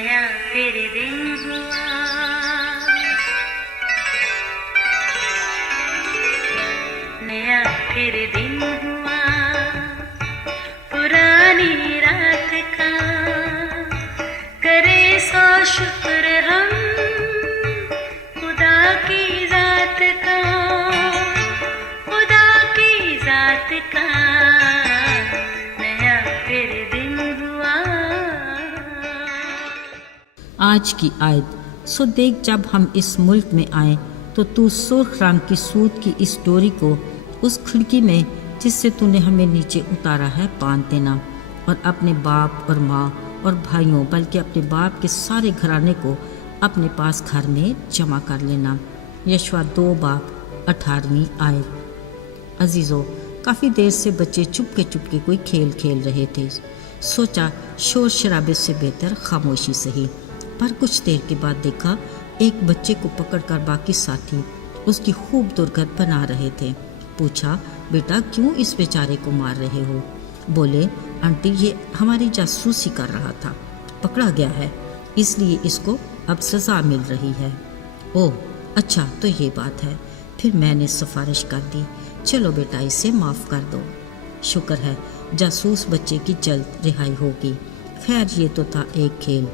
नया फिर दिन हुआ, नया फिर दिन हुआ, पुरानी रात का करे सो शुक्र हम खुदा की जात का, खुदा की जात का नया फिर दिन हुआ। आज की आयत। सो देख, जब हम इस मुल्क में आए तो तू सुर्ख रंग की सूत की इस डोरी को उस खिड़की में जिससे तूने हमें नीचे उतारा है बांध देना, और अपने बाप और माँ और भाइयों बल्कि अपने बाप के सारे घराने को अपने पास घर में जमा कर लेना। यशवा 2 बाब 18वीं आयत। अजीज़ों, काफ़ी देर से बच्चे चुपके कोई खेल खेल रहे थे। सोचा शोर शराबे से बेहतर खामोशी सही, पर कुछ देर के बाद देखा एक बच्चे को पकड़कर बाकी साथी उसकी खूब दुर्गत बना रहे थे। पूछा, बेटा क्यों इस बेचारे को मार रहे हो? बोले, आंटी ये हमारी जासूसी कर रहा था, पकड़ा गया है, इसलिए इसको अब सज़ा मिल रही है। ओह अच्छा, तो ये बात है। फिर मैंने सिफारिश कर दी, चलो बेटा इसे माफ़ कर दो। शुक्र है जासूस बच्चे की जल्द रिहाई होगी। खैर ये तो था एक खेल,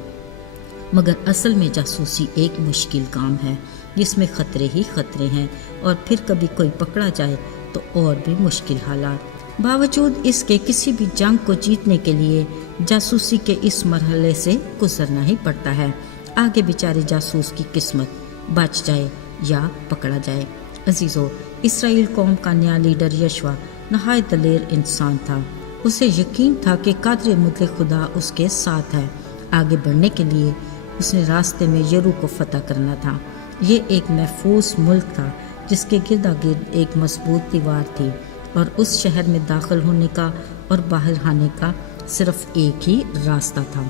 मगर असल में जासूसी एक मुश्किल काम है जिसमें ख़तरे ही ख़तरे हैं, और फिर कभी कोई पकड़ा जाए तो और भी मुश्किल हालात। बावजूद इसके किसी भी जंग को जीतने के लिए जासूसी के इस मरहले से गुजरना ही पड़ता है। आगे बेचारे जासूस की किस्मत बच जाए या पकड़ा जाए। अजीज़ों, इसराइल कौम का नया लीडर यशवा नहायत दलेर इंसान था। उसे यकीन था कि कादर मुतलक खुदा उसके साथ है। आगे बढ़ने के लिए उसने रास्ते में यरू को फतह करना था। ये एक महफूज मुल्क था जिसके गिरदा गिर्द एक मजबूत दीवार थी, और उस शहर में दाखिल होने का और बाहर आने का सिर्फ एक ही रास्ता था।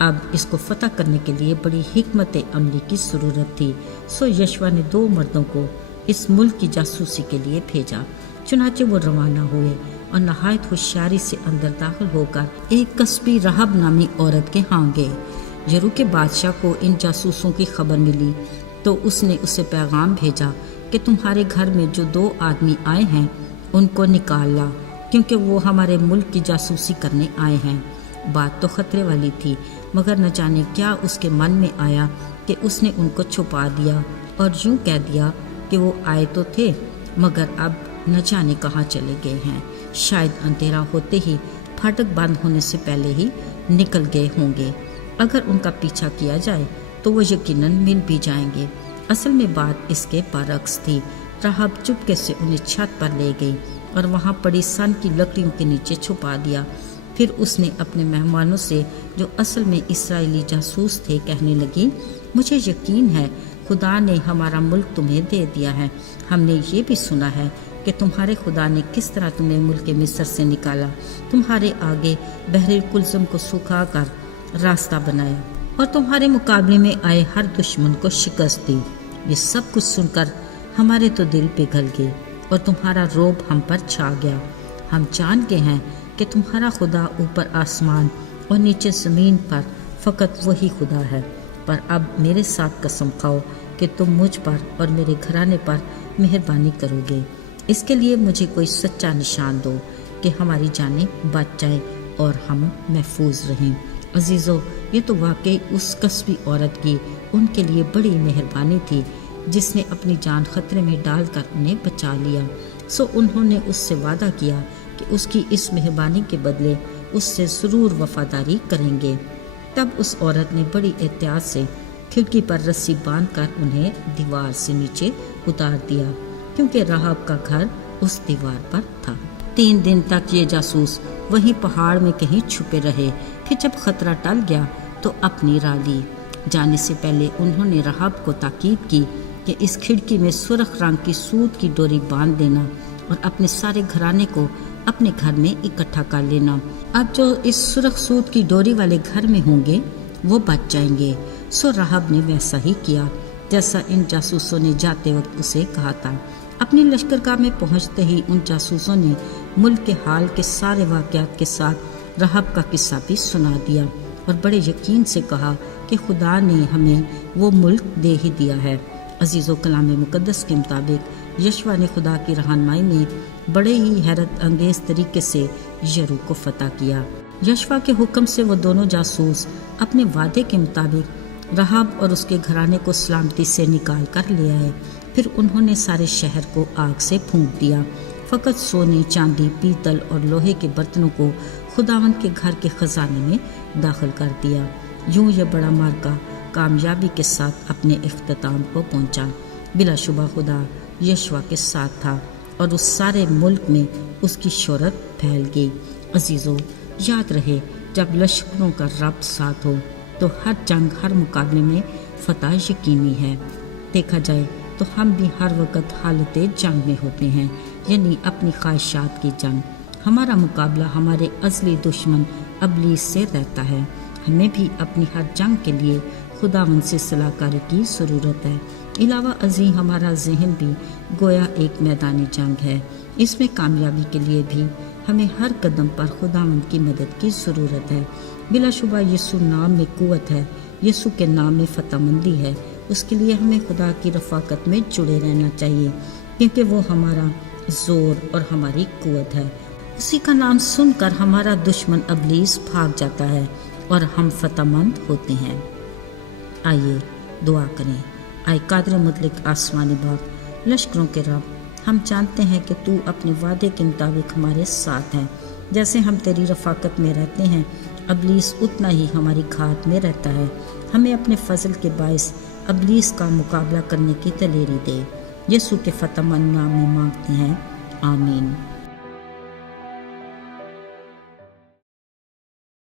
अब इसको फतह करने के लिए बड़ी हिकमत अमली की ज़रूरत थी। सो यशवा ने 2 मर्दों को इस मुल्क की जासूसी के लिए भेजा। चुनाचे वो रवाना हुए और नहायत होशियारी से अंदर दाखिल होकर एक कस्बी रहब नामी औरत के यहाँ गए। यरू के बादशाह को इन जासूसों की खबर मिली तो उसने उसे पैगाम भेजा कि तुम्हारे घर में जो 2 आदमी आए हैं उनको निकाल ला, क्योंकि वो हमारे मुल्क की जासूसी करने आए हैं। बात तो खतरे वाली थी, मगर न जाने क्या उसके मन में आया कि उसने उनको छुपा दिया और यूं कह दिया कि वो आए तो थे, मगर अब न जाने कहाँ चले गए हैं। शायद अंधेरा होते ही फाटक बंद होने से पहले ही निकल गए होंगे। अगर उनका पीछा किया जाए तो वो यकीनन मिल भी जाएंगे। असल में बात इसके बरअक्स थी। राहब चुपके से उन्हें छत पर ले गई और वहाँ पड़ी सन की लकड़ियों के नीचे छुपा दिया। फिर उसने अपने मेहमानों से, जो असल में इसराइली जासूस थे, कहने लगी, मुझे यकीन है खुदा ने हमारा मुल्क तुम्हें दे दिया है। हमने ये भी सुना है कि तुम्हारे खुदा ने किस तरह तुम्हें मुल्क मिस्र से निकाला, तुम्हारे आगे बहरे कुलज़ुम को सुखा कर रास्ता बनाया और तुम्हारे मुकाबले में आए हर दुश्मन को शिकस्त दी। ये सब कुछ सुनकर हमारे तो दिल पिघल गए और तुम्हारा रोब हम पर छा गया। हम जान के हैं कि तुम्हारा खुदा ऊपर आसमान और नीचे ज़मीन पर फ़कत वही खुदा है, पर अब मेरे साथ कसम खाओ कि तुम मुझ पर और मेरे घराने पर मेहरबानी करोगे। इसके लिए मुझे कोई सच्चा निशान दो कि हमारी जानें बच जाए और हम महफूज रहें। अजीज़ों, ये तो वाकई उस कस्बी औरत की उनके लिए बड़ी मेहरबानी थी जिसने अपनी जान खतरे में डालकर उन्हें बचा लिया। सो उन्होंने उससे वादा किया कि उसकी इस मेहरबानी के बदले उससे ज़रूर वफादारी करेंगे। तब उस औरत ने बड़ी एहतियात से खिड़की पर रस्सी बांधकर उन्हें दीवार से नीचे उतार दिया, क्योंकि राहब का घर उस दीवार पर था। 3 दिन तक ये जासूस वहीं पहाड़ में कहीं छुपे रहे। फिर जब खतरा टल गया तो अपनी राह ली। जाने से पहले उन्होंने राहब को ताकीद की कि इस खिड़की में सुर्ख रंग की सूत की डोरी बांध देना और अपने सारे घराने को अपने घर में इकट्ठा कर लेना। अब जो इस सुर्ख सूत की डोरी वाले घर में होंगे वो बच जाएंगे। सो राहब ने वैसा ही किया जैसा इन जासूसों ने जाते वक्त उसे कहा था। अपनी लश्करगाह में पहुंचते ही उन जासूसों ने मुल्क के हाल के सारे वाक़यात के साथ राहब का किस्सा भी सुना दिया। اور بڑے یقین سے کہا کہ خدا نے ہمیں وہ ملک دے ہی دیا ہے۔ عزیز و کلام مقدس کے مطابق یشوع نے خدا کی رہنمائی میں بڑے ہی حیرت انگیز طریقے سے یریکو کو فتح کیا۔ یشوع کے حکم سے وہ دونوں جاسوس اپنے وعدے کے مطابق رہاب اور اس کے گھرانے کو سلامتی سے نکال کر لے آئے۔ پھر انہوں نے سارے شہر کو آگ سے پھونک دیا، فقط سونے، چاندی، پیتل اور لوہے کے برتنوں کو خداوند کے گھر کے خزانے میں داخل کر دیا۔ یوں یہ بڑا معرکہ کامیابی کے ساتھ اپنے اختتام کو پہنچا۔ بلا شبہ خدا یشوع کے ساتھ تھا اور اس سارے ملک میں اس کی شہرت پھیل گئی۔ عزیزو، یاد رہے جب لشکروں کا رب ساتھ ہو تو ہر جنگ، ہر مقابلے میں فتح یقینی ہے۔ دیکھا جائے تو ہم بھی ہر وقت حالت جنگ میں ہوتے ہیں، یعنی اپنی خواہشات کی جنگ۔ ہمارا مقابلہ ہمارے ازلی دشمن ابلیس سے رہتا ہے۔ ہمیں بھی اپنی ہر جنگ کے لیے خداوند سے صلاح کاری کی ضرورت ہے۔ علاوہ ازیں ہمارا ذہن بھی گویا ایک میدانی جنگ ہے۔ اس میں کامیابی کے لیے بھی ہمیں ہر قدم پر خداوند کی مدد کی ضرورت ہے۔ بلا شبہ یسوع نام میں قوت ہے، یسوع کے نام میں فتح مندی ہے۔ اس کے لیے ہمیں خدا کی رفاقت میں جڑے رہنا چاہیے، کیونکہ وہ ہمارا زور اور ہماری قوت ہے۔ اسی کا نام سن کر ہمارا دشمن ابلیس بھاگ جاتا ہے اور ہم فتح مند ہوتے ہیں۔ آئیے دعا کریں۔ آئے قادر مطلق آسمانی باپ، لشکروں کے رب، ہم جانتے ہیں کہ تو اپنے وعدے کے مطابق ہمارے ساتھ ہے۔ جیسے ہم تیری رفاقت میں رہتے ہیں، ابلیس اتنا ہی ہماری گھات میں رہتا ہے۔ ہمیں اپنے فضل کے باعث ابلیس کا مقابلہ کرنے کی دلیری دے۔ یسوع کے فتح مند نام میں مانگتے ہیں، آمین۔